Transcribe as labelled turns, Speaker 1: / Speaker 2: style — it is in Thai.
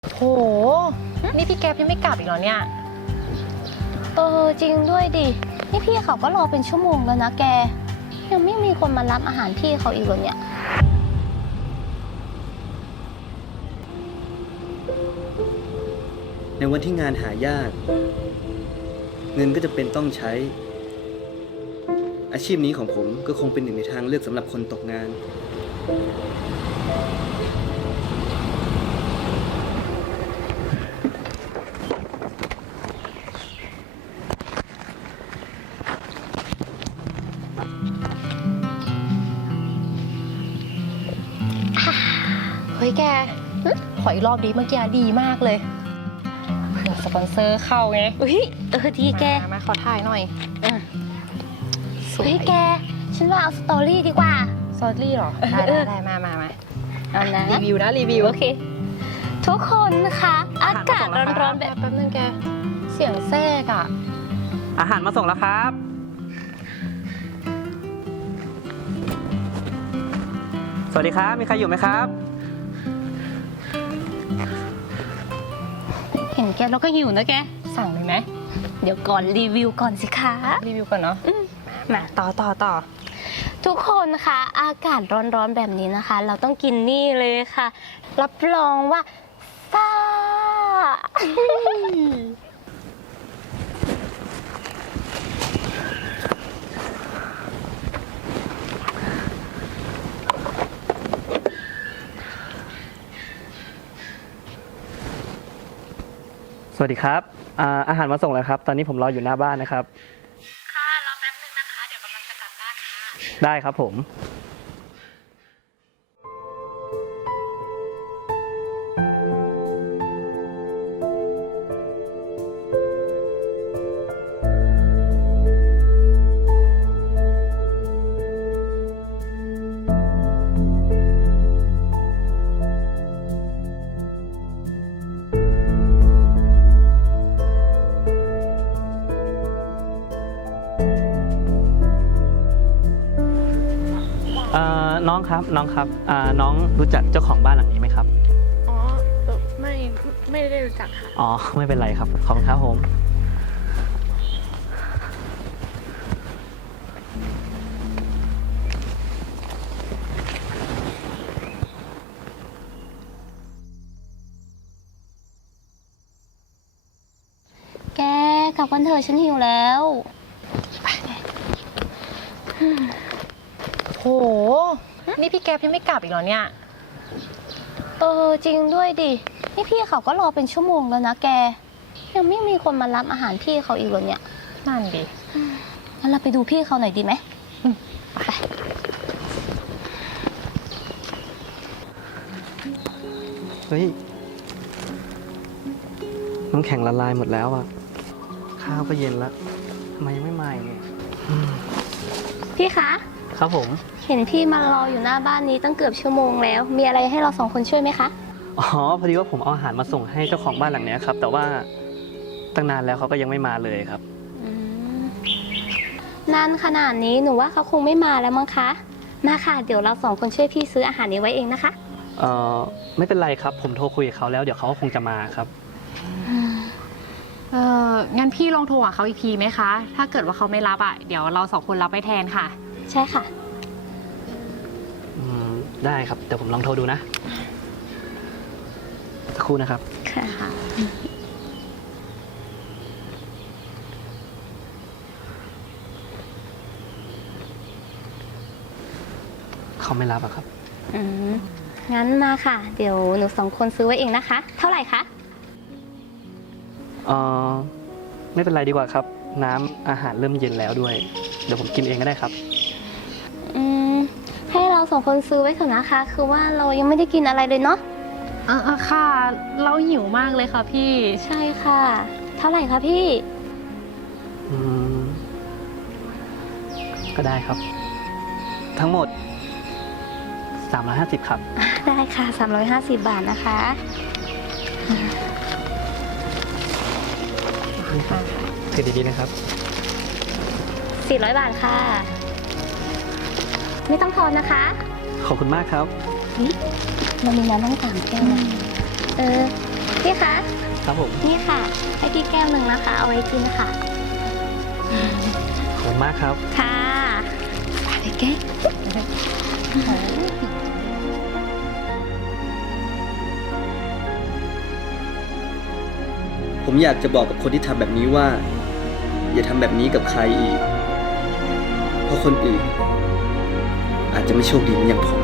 Speaker 1: โหนี่พี่แก๊ปยังไม่กลับอีกเหรอเนี่ย
Speaker 2: จริงด้วยดินี่พี่เขาก็รอเป็นชั่วโมงแล้วนะแกยังไม่มีคนมารับอาหารพี่เขาอีกเหรอเนี่ย
Speaker 3: ในวันที่งานหายากเงินก็จะเป็นต้องใช้อาชีพนี้ของผมก็คงเป็นหนึ่งในทางเลือกสำหรับคนตกงาน
Speaker 1: เฮ้ยแกขออีกรอบดีเมื่อกี้ดีมากเลยเผื่อสปอนเซอร์เข้าไง
Speaker 2: ดีแก
Speaker 1: มาขอถ่ายหน่อย
Speaker 2: เฮ้ยแกฉันว่าเอาสตอรี่ดีกว่า
Speaker 1: สตอรี่หรอได้มา
Speaker 2: เอานะ
Speaker 1: รีวิวนะรีวิว
Speaker 2: โอเคทุกคนนะคะอากาศร้อนๆแบบ
Speaker 1: แป๊บนึงแกเสียงแทรกอ่ะ
Speaker 4: อาหารมาส่งแล้วครับ สวัสดีครับ มีใครอยู่ไหมครับ
Speaker 2: เห็นแกแล้วก็หิวนะแก
Speaker 1: สั่งเลยไหม
Speaker 2: เดี๋ยวก่อนรีวิวก่อนสิคะ
Speaker 1: รีวิวก่อนเนาะ
Speaker 2: มาต่อทุกคนคะอากาศร้อนๆแบบนี้นะคะ เราต้องกินนี่เลยค่ะรับรองว่าซ่า
Speaker 4: สวัสดีครับอาหารมาส่งแล้วครับ ตอนนี้ผมรออยู่หน้าบ้านนะครับ
Speaker 2: ค่ะรอแป๊บนึงนะคะเดี๋ยวกำลังจะกลับบ้านค่ะ
Speaker 4: ได้ครับผมน้องครับน้องรู้จักเจ้าของบ้านหลังนี้ไหมครับ
Speaker 1: อ๋อไม่ได้รู้จักค่ะ
Speaker 4: อ๋อไม่เป็นไรครับขอบคุณครับผม
Speaker 2: แกกลับกันเถอะฉันหิวแล้ว
Speaker 1: โหนี่พี่แก๊ปยังไม่กลับอีกเหรอเนี่ย
Speaker 2: จริงด้วยดินี่พี่เขาก็รอเป็นชั่วโมงแล้วนะแกยังไม่มีคนมารับอาหารพี่เขาอีกเหรอเนี่ย
Speaker 1: นั่นดิ
Speaker 2: งั้นเราไปดูพี่เขาหน่อยดีไหมไป
Speaker 4: เฮ้ยน้ำแข็งละลายหมดแล้วอ่ะข้าวก็เย็นแล้วทำไมยังไม่มาอีกเนี่ย
Speaker 2: พี่คะ
Speaker 4: ครับผม
Speaker 2: เห็นพี่มารออยู่หน้าบ้านนี้ตั้งเกือบชั่วโมงแล้วมีอะไรให้เราสองคนช่วยไหมคะ
Speaker 4: อ๋อพอดีว่าผมเอาอาหารมาส่งให้เจ้าของบ้านหลังนี้ครับแต่ว่าตั้งนานแล้วเขาก็ยังไม่มาเลยครับ
Speaker 2: นานขนาดนี้หนูว่าเขาคงไม่มาแล้วมั้งคะมาค่ะเดี๋ยวเราสองคนช่วยพี่ซื้ออาหารนี้ไว้เองนะคะ
Speaker 4: ไม่เป็นไรครับผมโทรคุยกับเขาแล้วเดี๋ยวเขาก็คงจะมาครับ
Speaker 1: งั้นพี่ลองโทรหาเขาอีกทีไหมคะถ้าเกิดว่าเขาไม่รับอ่ะเดี๋ยวเราสองคนรับไปแทนค่ะ
Speaker 2: ใช่ค่ะ
Speaker 4: ได้ครับเดี๋ยวผมลองโทรดูนะสักครู่นะครับ
Speaker 2: ค่ะ
Speaker 4: เขาไม่รับอะครับ
Speaker 2: งั้นมาค่ะเดี๋ยวหนูสองคนซื้อไว้เองนะคะเท่าไหร่คะ
Speaker 4: ไม่เป็นไรดีกว่าครับน้ำอาหารเริ่มเย็นแล้วด้วยเดี๋ยวผมกินเองก็ได้ครับ
Speaker 2: ให้เราสองคนซื้อไว้เถอะนะคะคือว่าเรายังไม่ได้กินอะไรเลยเนาะ
Speaker 1: ค่ะเราหิวมากเลยค่ะพี่
Speaker 2: ใช่ค่ะเท่าไหร่คะพี่
Speaker 4: ก็ได้ครับทั้งหมด350ครับ
Speaker 2: ได้ค่ะ350 บาทนะคะ
Speaker 4: คือดีๆนะครับ
Speaker 2: 400 บาทค่ะไม่ต้องทอนนะคะ
Speaker 4: ขอบคุณมากครับ
Speaker 2: เรามีน้ำต้อง3 แก้วนะพี่คะ
Speaker 4: ครับผม
Speaker 2: นี่ค่ะ ให้พี่แก้วหนึ่งนะคะ เอาไว้กินค่ะ
Speaker 4: ขอบคุณมากครับ
Speaker 2: ค่ะไปแก้ว
Speaker 3: ผมอยากจะบอกกับคนที่ทำแบบนี้ว่า อย่าทำแบบนี้กับใครอีก เพราะคนอื่น อาจจะไม่โชคดีเหมือนอย่างผม